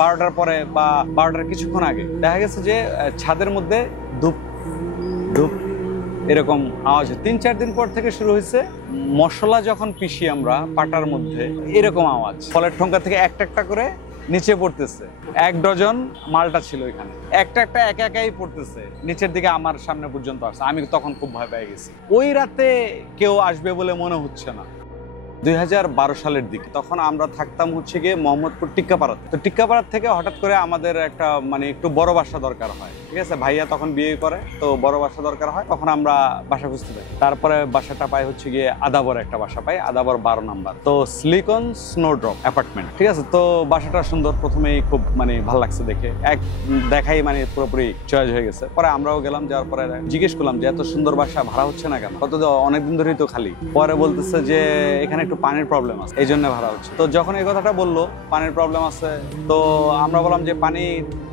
12টার পরে বা 12টার কিছুক্ষণ আগে দেখা গেছে যে ছাদের মধ্যে ধূপ ধূপ এরকম আওয়াজ হয়। 3-4 দিন পর থেকে শুরু হয়েছে মশলা যখন পিষি আমরা পাটার মধ্যে এরকম আওয়াজ, ফলের ঠোঙ্কা থেকে একটা একটা করে নিচে পড়তেছে। 1 ডজন মালটা ছিল এখানে, একটা একটা একা একাই পড়তেছে নিচের দিকে আমার সামনে পর্যন্ত আসছে। আমি তখন খুব ভয় পেয়ে গেছি। ওই রাতে কেউ আসবে বলে মনে হচ্ছে না। 2012 সালের দিকে তখন আমরা থাকতাম হচ্ছে গিয়ে মোহাম্মদপুর টিক্কাপাড়াতে। তো টিক্কাপাড়ার থেকে হঠাৎ করে আমাদের একটা মানে একটু বড় বাসা দরকার হয়, ঠিক আছে। ভাইয়া তখন বিয়ে করে, তো বড় বাসা দরকার হয়, তখন আমরা বাসা খুঁজতে পাই। তারপরে বাসাটা পাই হচ্ছে গিয়ে আদাবর, একটা বাসা পাই আদাবর 12 নাম্বার, তো সিলিকন স্নোড্রপ অ্যাপার্টমেন্ট, ঠিক আছে। তো বাসাটা সুন্দর, প্রথমেই খুব মানে ভালো লাগছে দেখে, এক দেখাই মানে পুরোপুরি চয়েস হয়ে গেছে। পরে আমরাও গেলাম, যাওয়ার পরে জিজ্ঞেস করলাম যে এত সুন্দর বাসা ভাড়া হচ্ছে না কেন, কত অনেকদিন ধরেই তো খালি। পরে বলতেছে যে এখানে একটু পানির প্রবলেম আছে, এই জন্য ভাড়া হচ্ছে। তো যখন এই কথাটা বললো পানির প্রবলেম আছে, তো আমরা বললাম যে পানি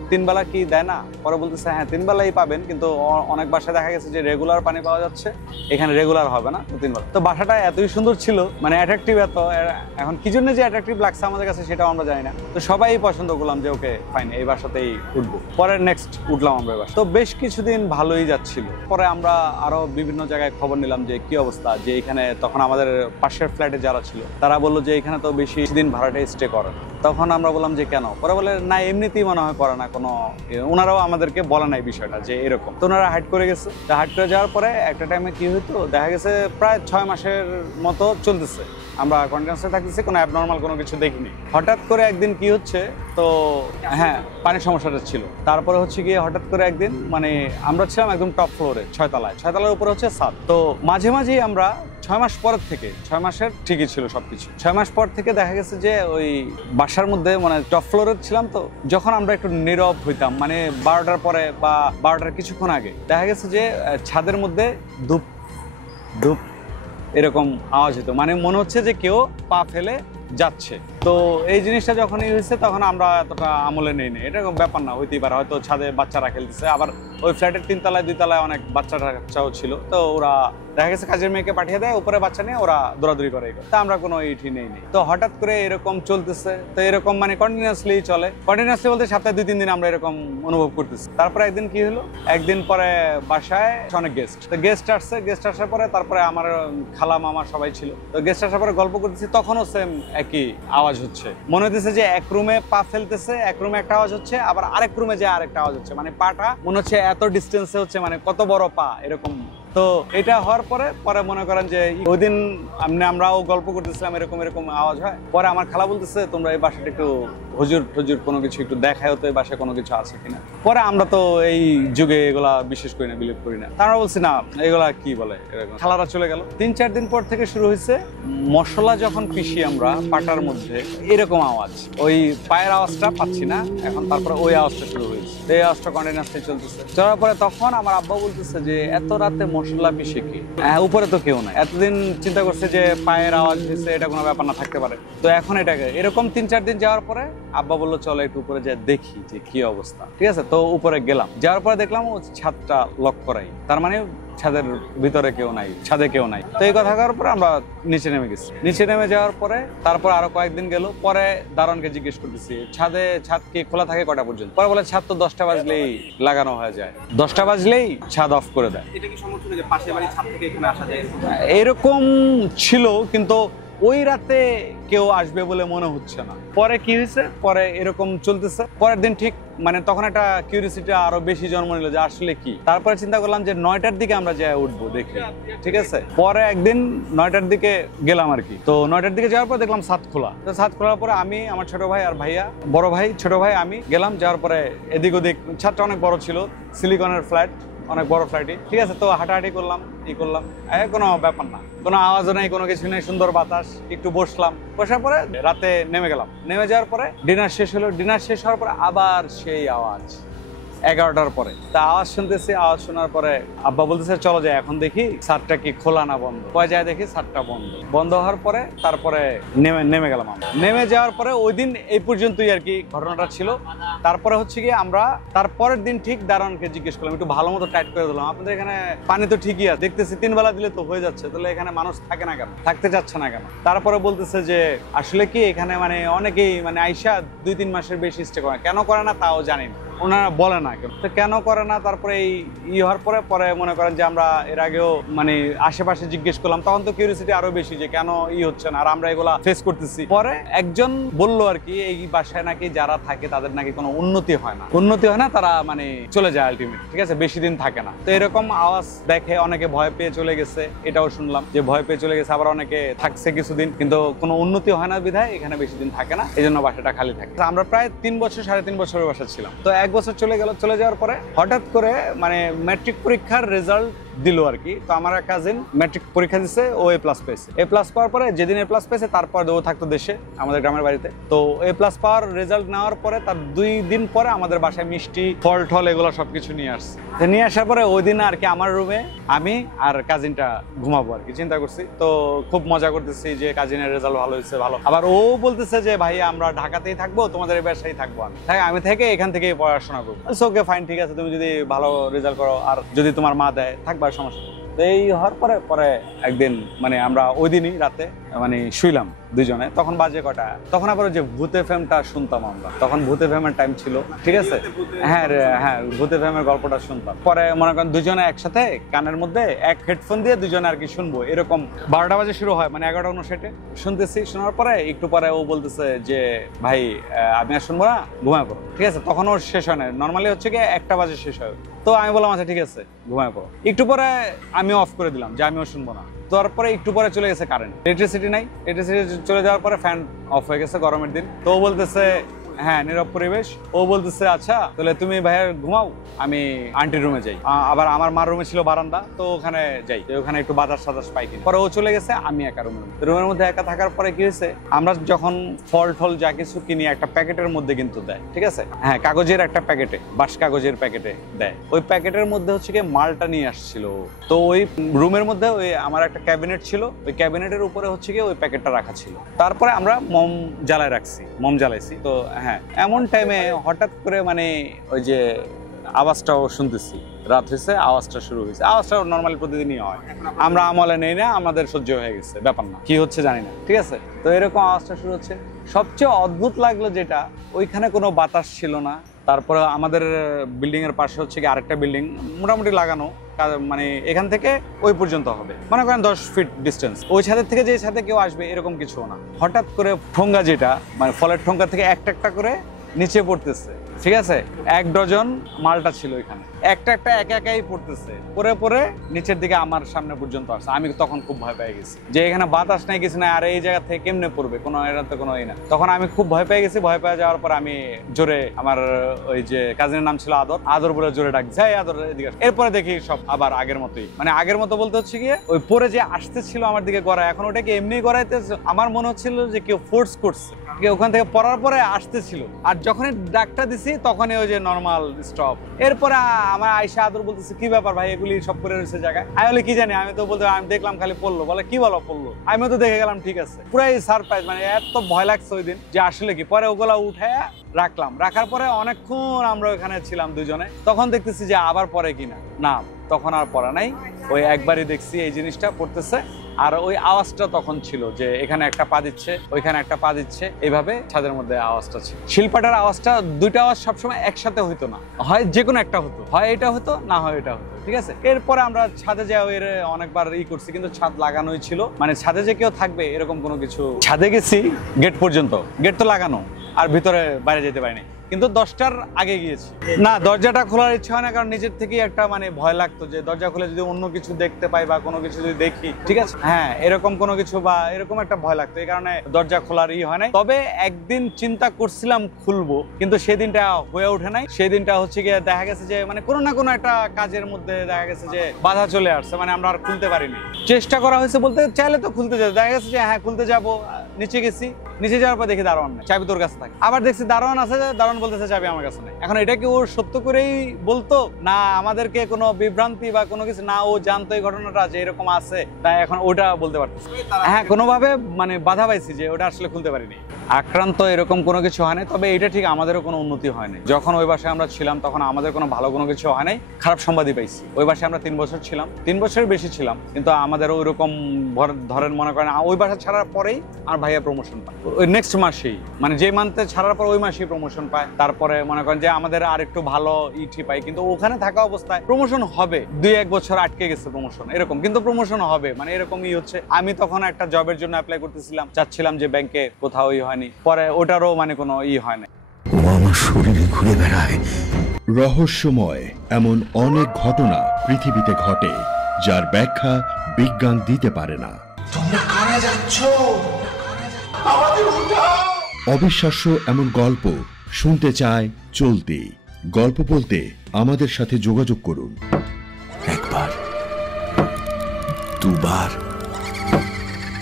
3 বেলা কি দেয় না? পরে বলতেছে হ্যাঁ 3 বেলাই পাবেন, কিন্তু অনেক বাসায় দেখা গেছে যে রেগুলার পানি পাওয়া যাচ্ছে, এখানে রেগুলার হবে না, তো 3 বেলা। তো বাসাটা এতই সুন্দর ছিল, মানে অ্যাট্রাকটিভ এত, এখন কি জন্য যে অ্যাট্রাকটিভ লাগছে আমাদের কাছে সেটাও আমরা জানি না। তো সবাই পছন্দ করলাম যে ওকে ফাইন, এই বাসাতেই উঠবো। পরে নেক্সট উঠলাম আমরা বাসা। তো বেশ কিছুদিন ভালোই যাচ্ছিল। পরে আমরা আরো বিভিন্ন জায়গায় খবর নিলাম যে কি অবস্থা, যে এখানে তখন আমাদের পাশের ফ্ল্যাটে যারা ছিল তারা বললো যে এখানে তো বেশি দিন ভাড়াটা স্টে করে। তখন আমরা বললাম যে কেন? পরে বলে না এমনিতেই মনে হয় করে না কোনো, ওনারাও আমাদেরকে বলে নাই বিষয়টা যে এরকম। তো ওনারা হাইড করে গেছে। তো হাইড করে যাওয়ার পরে একটা টাইমে কি হইতো দেখা গেছে প্রায় 6 মাসের মতো চলতেছে, আমরা কন্টিনিউয়াসলি থাকতেছি, কোনো অ্যাবনর্মাল কোনো কিছু দেখিনি। হঠাৎ করে একদিন কি হচ্ছে, তো হ্যাঁ পানির সমস্যাটা ছিল। তারপরে হচ্ছে গিয়ে হঠাৎ করে একদিন মানে আমরা ছিলাম একদম টপ ফ্লোরে 6 তলায়, 6 তলার উপরে হচ্ছে ছাদ। তো মাঝে মাঝেই আমরা 6 মাস পরের থেকে, 6 মাসের ঠিকই ছিল সবকিছু, 6 মাস পর থেকে দেখা গেছে যে ওই বাসার মধ্যে মানে টপ ফ্লোরে ছিলাম, তো যখন আমরা একটু নীরব হইতাম মানে 12টার পরে বা 12টার কিছুক্ষণ আগে দেখা গেছে যে ছাদের মধ্যে ধূপ ধূপ এরকম আওয়াজ হতো, মানে মনে হচ্ছে যে কেউ পা ফেলে যাচ্ছে। তো এই জিনিসটা যখনই হয়েছে তখন আমরা এতটা আমলে নেই নি, এটা ব্যাপার না, হইতেই পারে, হয়তো ছাদে বাচ্চারা খেলতেছে। আবার ওই ফ্ল্যাটের 3 তলায় 2 তলায় অনেক বাচ্চাও ছিল, তো ওরা দেখা গেছে কাজের মেয়েকে পাঠিয়ে দেয়, উপরে বাচ্চা নিয়ে ওরা দৌড়াদৌড়ি করে, তা আমরা কোনো ইটি নেই। তো হঠাৎ করে এরকম চলতেছে, তো এরকম মানে কন্টিনিউয়াসলি চলে। কন্টিনিউয়াসলি বলতে সপ্তাহে 2-3 দিন আমরা এরকম অনুভব করতেছি। তারপরে একদিন কি হলো, একদিন পরে বাসায় অনেক গেস্ট, তো গেস্ট আসার পরে তারপরে আমার খালা মামা সবাই ছিল। তো গেস্ট আসার পরে গল্প করতেছি, তখনও সেম একই আওয়াজ হচ্ছে। মনে হচ্ছে যে এক রুমে পা ফেলতেছে, এক রুমে একটা আওয়াজ হচ্ছে, আবার আরেক রুমে যে আরেকটা আওয়াজ হচ্ছে, মানে পাটা মনে হচ্ছে এত ডিস্টেন্সে হচ্ছে, মানে কত বড় পা এরকম। তো এটা হওয়ার পরে মনে করেন যে ওই দিন আমরাও গল্প করতেছিলাম এরকম এরকম আওয়াজ হয়। পরে আমার খালা বলতেছে তোমরা এই বাসাটা একটু হুজুর কোনো কিছু একটু দেখায়, তো এই বাসায় কোনো কিছু আছে কিনা। পরে আমরা তো এই যুগে এগুলা বিশেষ করি না, বিলিভ করি না, আমরা বলছি না এগুলা কি বলে। খালারা চলে গেল। 3-4 দিন পর থেকে শুরু হয়েছে মশলা যখন পিষি আমরা পাটার মধ্যে এরকম আওয়াজ, ওই পায়ের আওয়াজটা পাচ্ছি না এখন, তারপরে ওই আওয়াজটা শুরু হয়েছে, এই আওয়াজটা কন্টিনিউয়াসলি চলতেছে। চলার পরে তখন আমার আব্বা বলতেছে যে এত রাতে মশলা পিষে কি, হ্যাঁ উপরে তো কেউ নাই, এতদিন চিন্তা করছে যে পায়ের আওয়াজ হয়েছে, এটা কোনো ব্যাপার না, থাকতে পারে। তো এখন এটাকে এরকম 3-4 দিন যাওয়ার পরে আব্বা বললো চলো একটু উপরে যাই দেখি যে কি অবস্থা, ঠিক আছে। তো উপরে গেলাম, যাওয়ার পরে দেখলাম ও ছাদটা লক করাই, তার মানে ছাদের ভিতরে কেউ নাই, ছাদে কেউ নাই। তো এই কথা করার পরে আমরা নিচে নেমে গেছি। নিচে নেমে যাওয়ার পরে তারপর আরো কয়েকদিন গেল। পরে দারোয়ানকে জিজ্ঞেস করতেছি ছাদ কি খোলা থাকে কটা পর্যন্ত? পরে বলে ছাদ তো 10টা বাজলেই লাগানো হয়ে যায়, 10টা বাজলেই ছাদ অফ করে দেয়। এটা কি সম্ভব ছিল যে পাশের বাড়ির ছাদ থেকে এখানে আসা যায়? এরকম ছিল, কিন্তু ওই রাতে কেউ আসবে বলে মনে হচ্ছে না। পরে কি হয়েছে, পরে এরকম চলতেছে। পরের দিন ঠিক মানে তখন একটা কিউরিওসিটি আরো বেশি জন্ম নিল যে আসলে কি। তারপরে চিন্তা করলাম যে 9টার দিকে আমরা যাই উঠবো দেখি, ঠিক আছে। পরে একদিন 9টার দিকে গেলাম আর কি। তো 9টার দিকে যাওয়ার পর দেখলাম ছাদ খোলা। তো ছাদ খোলার পরে আমি, আমার ছোট ভাই আর ভাইয়া, বড় ভাই ছোট ভাই আমি গেলাম। যাওয়ার পরে এদিক ওদিক, ছাদটা অনেক বড় ছিল, সিলিকনের ফ্ল্যাট, অনেক বড় ফ্লাইটই, ঠিক আছে। তো হাঁটাহাঁটি করলাম, কোনো ব্যাপার না, কোনো আওয়াজও নেই, কোনো কিছু নেই, সুন্দর বাতাস, একটু বসলাম। বসার পরে রাতে নেমে গেলাম। নেমে যাওয়ার পরে ডিনার শেষ হলো। ডিনার শেষ হওয়ার পরে আবার সেই আওয়াজ, 11টার পরে। তা আওয়াজ শুনতেছি, আওয়াজ শোনার পরে আব্বা বলতেছে চলো যাই এখন দেখি ছাদটা কি খোলা না বন্ধ। কয় যায় দেখি ছাদটা বন্ধ। বন্ধ হওয়ার পরে তারপরে নেমে গেলাম আমরা। নেমে যাওয়ার পরে ওই দিন এই পর্যন্তই আর কি ঘটনাটা ছিল। তারপরে হচ্ছে কি আমরা তারপরের দিন ঠিক দারোয়ানকে জিজ্ঞেস করলাম, একটু ভালো মতো টাইট করে দিলাম, আপনাদের এখানে পানি তো ঠিকই আছে, দেখতেছি 3 বেলা দিলে তো হয়ে যাচ্ছে, তাহলে এখানে মানুষ থাকে না কেন, থাকতে চাচ্ছে না কেন? তারপরে বলতেছে যে আসলে কি এখানে মানে অনেকেই মানে আইসা 2-3 মাসের বেশি স্টে করে, কেন করে না তাও জানি না, ওনারা বলে না তো কেন করে না। তারপরে এই হওয়ার পরে পরে মনে করেন যে আমরা এর আগেও মানে আশেপাশে জিজ্ঞেস করলাম, তখন তো কিউরিয়াসিটি আরো বেশি যে কেন হচ্ছে না, আর আমরা এগুলা ফেস করতেছি। পরে একজন বললো আর কি এই বাসায় নাকি যারা থাকে তাদের নাকি কোনো উন্নতি হয় না, তারা মানে চলে যায় আলটিমেট, ঠিক আছে, বেশি দিন থাকে না। তো এরকম আওয়াজ দেখে অনেকে ভয় পেয়ে চলে গেছে, এটাও শুনলাম যে ভয় পেয়ে চলে গেছে, আবার অনেকে থাকছে কিছুদিন কিন্তু কোনো উন্নতি হয় না বিধায় এখানে বেশি দিন থাকে না, এই জন্য বাসাটা খালি থাকে। আমরা প্রায় 3 বছর 3.5 বছরের বাসা ছিলাম। তো 1 বছর চলে গেল, চলে যাওয়ার পরে হঠাৎ করে মানে ম্যাট্রিক পরীক্ষার রেজাল্ট দিল আর কি। তো আমার এক কাজিন ম্যাট্রিক পরীক্ষা দিচ্ছে, ও A+ পেয়েছে। A+ পাওয়ার পরে যেদিন A+ পেয়েছে তারপর ও থাকতো দেশে আমাদের গ্রামের বাড়িতে। তো A+ পাওয়ার রেজাল্ট নেওয়ার পরে তার 2 দিন পরে আমাদের বাসায় মিষ্টি ফল টল এগুলো সবকিছু নিয়ে আসছে। নিয়ে আসার পরে ওই দিন আর কি আমার রুমে আমি আর কাজিনটা ঘুমাবো আর কি চিন্তা করছি। তো খুব মজা করতেছি যে কাজিনের রেজাল্ট ভালো হয়েছে, ভালো। আবার ও বলতেছে যে ভাই আমরা ঢাকাতেই থাকবো, তোমাদের এই বাসায় থাকবো, আমি থেকে এখান থেকে পড়াশোনা করবো। ওকে ফাইন, ঠিক আছে, তুমি যদি ভালো রেজাল্ট করো আর যদি তোমার মা দেয় থাকবা, সমস্যা। তো এই হওয়ার পরে একদিন মানে আমরা ওই দিনই রাতে মানে শুইলাম দুইজনে। তখন বাজে কটা, তখন আবার যে ভূত এফএমটা শুনতাম আমরা, তখন ভূত এফএমের টাইম ছিল, ঠিক আছে। হ্যাঁ ভূত এফএমের গল্পটা শুনতাম। পরে মনে করেন দুজনে একসাথে কানের মধ্যে এক হেডফোন দিয়ে দুজনে আর কি শুনবো, এরকম 12টা বাজে শুরু হয়, মানে 11:59 শুনতেছি। শোনার পরে একটু পরে ও বলতেছে যে ভাই আমি আর শুনবো না, ঘুমায় পড়ো, ঠিক আছে। তখন ওর শেষ হয় না, নর্মালি হচ্ছে কি 1টা বাজে শেষ হয়। তো আমি বললাম আচ্ছা ঠিক আছে ঘুমায় পড়ো। একটু পরে আমি অফ করে দিলাম যে আমিও শুনবো না। তারপরে একটু পরে চলে গেছে কারেন্ট, ইলেকট্রিসিটি নাই। ইলেকট্রিসিটি চলে যাওয়ার পরে ফ্যান অফ হয়ে গেছে গরমের দিন। তো ও বলতেছে হ্যাঁ নীরব পরিবেশ। ও বলতেছে আচ্ছা তাহলে তুমি ভাইয়া ঘুমাও, আমি আন্টির রুমে যাই। আবার আমার মার রুমে ছিল বারান্দা, তো ওখানে যাই, ওখানে একটু বাতাস সাতাস পাই কিনা। পরে ও চলে গেছে, আমি একা রুমের মধ্যে একা থাকার পরে কি হয়েছে, আমরা যখন ফল টল যা কিছু কিনি একটা প্যাকেটের মধ্যে কিন্তু দেয়, ঠিক আছে। হ্যাঁ কাগজের একটা প্যাকেটে, বাঁশ কাগজের প্যাকেটে দেয়। ওই প্যাকেটের মধ্যে হচ্ছে কি মালটা নিয়ে আসছিল। তো ওই রুমের মধ্যে ওই আমার একটা ক্যাবিনেট ছিল, ওই ক্যাবিনেটের উপরে হচ্ছে কি ওই প্যাকেটটা রাখা ছিল। তারপরে আমরা মম জ্বালাইছি। তো হ্যাঁ এমন টাইমে হঠাৎ করে মানে ওই যে আওয়াজটাও শুনতেছি, রাত হয়েছে, আওয়াজটা শুরু হয়েছে। আওয়াজটা নর্মালি প্রতিদিনই হয়, আমরা আমলে নেই না, আমাদের সহ্য হয়ে গেছে, ব্যাপার না, কি হচ্ছে জানি না, ঠিক আছে। তো এরকম আওয়াজটা শুরু হচ্ছে। সবচেয়ে অদ্ভুত লাগলো যেটা, ওইখানে কোনো বাতাস ছিল না। তারপরে আমাদের বিল্ডিং এর পাশে হচ্ছে কি আরেকটা বিল্ডিং মোটামুটি লাগানো, মানে এখান থেকে ওই পর্যন্ত হবে মনে করেন 10 ফিট ডিস্টেন্স। ওই ছাদের থেকে যে ছাদে কেউ আসবে এরকম কিছু না। হঠাৎ করে ঠোঙ্গা যেটা মানে ফলের ঠোঙ্গা থেকে একটা একটা করে নিচে পড়তেছে, ঠিক আছে। 1 ডজন মালটা ছিল এখানে, একটা একাই পড়তেছে, পরে নিচের দিকে আমার সামনে পর্যন্ত আসছে। আমি তখন খুব ভয় পেয়ে গেছি যে এখানে বাতাস নাই, কিছু নাই, আর এই জায়গা থেকে কেমনে পড়বে, কোনো এরাতে কোনো এই না। তখন আমি খুব ভয় পেয়ে গেছি। ভয় পেয়ে যাওয়ার পর আমি জোরে, আমার ওই যে কাজিনের নাম ছিল আদর বলে জোরে ডাক যাই, আদর এদিকে। এরপরে দেখি সব আবার আগের মতোই, মানে আগের মতো বলতে হচ্ছে গিয়ে ওই পরে যে আসতেছিল আমার দিকে গড়ায়, এখন ওটাকে এমনি গড়াইতে আমার মনে হচ্ছিল যে কেউ ফোর্স করছে, ওখান থেকে পড়ার পরে আসতেছিল। আর যখনই ডাকটা দিছি তখনই ওই যে নর্মাল স্টপ। এরপরে আমার আয়সা আদর বলতেছে কি ব্যাপার ভাই, এগুলি সব করে রয়েছে জায়গায়। আমি বলে কি জানি, আমি তো বলতে আমি দেখলাম খালি পড়লো। বলে কি বলো পড়লো, আমিও তো দেখে গেলাম, ঠিক আছে। পুরাই সারপ্রাইজ, মানে এত ভয় লাগছে ওই দিন যে আসলে কি। পরে ওগুলা উঠে রাখলাম, রাখার পরে অনেকক্ষণ আমরা ওখানে ছিলাম দুজনে। তখন দেখতেছি যে আবার পরে কিনা, না তখন আর পড়া নাই। ওই একবারই দেখছি এই জিনিসটা পড়তেছে, আর ওই আওয়াজটা তখন ছিল যে এখানে একটা পা দিচ্ছে, ওইখানে একটা পা দিচ্ছে, এইভাবে ছাদের মধ্যে আওয়াজটা ছিল। শিলপাটার আওয়াজটা, দুইটা আওয়াজ সবসময় একসাথে হইতো না, হয় যে কোনো একটা হতো, হয় এটা হতো না হয় এটা হতো, ঠিক আছে। এরপরে আমরা ছাদে যাই, অনেকবার করছি, কিন্তু ছাদ লাগানোই ছিল, মানে ছাদে যে কেউ থাকবে এরকম কোনো কিছু। ছাদে গেছি গেট পর্যন্ত, গেট তো লাগানো, আর ভিতরে বাইরে যেতে পারিনি, কিন্তু 10টার আগে গিয়েছি। না দরজাটা খোলার ইচ্ছা হয় না, কারণ নিজের থেকেই একটা মানে ভয় লাগতো যে দরজা খুলে যদি অন্য কিছু দেখতে পাই বা কোনো কিছু যদি দেখি, ঠিক আছে, হ্যাঁ এরকম কোনো কিছু বা এরকম একটা ভয় লাগতো, এই কারণে দরজা খোলার হয় নাই। তবে একদিন চিন্তা করছিলাম খুলবো, কিন্তু সেদিনটা হয়ে ওঠে নাই। সেদিনটা হচ্ছে গিয়ে দেখা গেছে যে মানে কোনো না কোনো একটা কাজের মধ্যে দেখা গেছে যে বাধা চলে আসছে, মানে আমরা আর খুলতে পারিনি। চেষ্টা করা হয়েছে বলতে চাইলে তো খুলতে যাবো, দেখা গেছে যে হ্যাঁ খুলতে যাবো, নিচে গেছি নিচে যাওয়ার পর দেখি দারোয়ান নেই, চাবি তোর কাছে থাকে। আবার দেখছি দারোয়ান আছে, দারোয়ান বলতেছে চাবি আমার কাছে নেই। এখন এটা কি ও সত্য করেই বলতো, না আমাদেরকে কোনো বিভ্রান্তি বা কোনো কিছু, না ও জানতো এই ঘটনাটা যে এরকম আছে, তাই এখন ওটা বলতে পারতেছে। হ্যাঁ, কোনোভাবে মানে বাধা পাইছি যে ওটা আসলে খুলতে পারিনি। আক্রান্ত এরকম কোনো কিছু হয়নি, তবে এটা ঠিক আমাদেরও কোনো উন্নতি হয়নি। যখন ওই বাসায় আমরা ছিলাম তখন আমাদের কোনো ভালো কোনো কিছু হয় নাই, খারাপ সংবাদই পাইছি। ওই বাসায় আমরা 3 বছর ছিলাম, 3 বছরের বেশি ছিলাম, কিন্তু আমাদের ওইরকম ধরেন মনে করেন ওই বাসা ছাড়ার পরেই আমার ভাইয়া প্রমোশন পায়, ওই নেক্সট মাসেই, মানে যে মান্থে ছাড়ার পর ওই মাসেই প্রমোশন পায়। তারপরে মনে করেন যে আমাদের আর একটু ভালো ইটি পাই, কিন্তু ওখানে থাকা অবস্থায় প্রমোশন হবে 2-1 বছর আটকে গেছে প্রমোশন, এরকম কিন্তু প্রমোশন হবে, মানে এরকমই হচ্ছে। আমি তখন একটা জবের জন্য অ্যাপ্লাই করতেছিলাম, চাচ্ছিলাম যে ব্যাংকে, কোথাও হয়নি, পরে ওটারও মানে কোনো হয় না। ও আমার শরীরে ঘুরে বেড়ায়। রহস্যময় এমন অনেক ঘটনা পৃথিবীতে ঘটে, যার ব্যাখ্যা বিজ্ঞান দিতে পারে না। তোমরা কারা যাচ্ছ? আমাদের উঠাও। অবিশ্বাস্য এমন গল্প শুনতে চায় চলতি। গল্প বলতে আমাদের সাথে যোগাযোগ করুন। একবার, দুবার,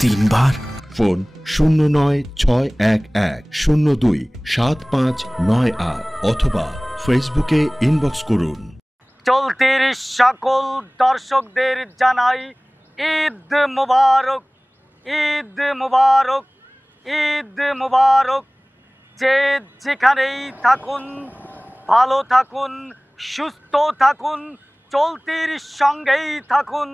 3 বার। ফোন 099611027598 অথবা ফেসবুকে ইনবক্স করুন। চলতির সকল দর্শকদের জানাই ঈদ মুবারক, ঈদ মুবারক, ঈদ মুবারক। যে যেখানেই থাকুন ভালো থাকুন, সুস্থ থাকুন, চলতির সঙ্গেই থাকুন।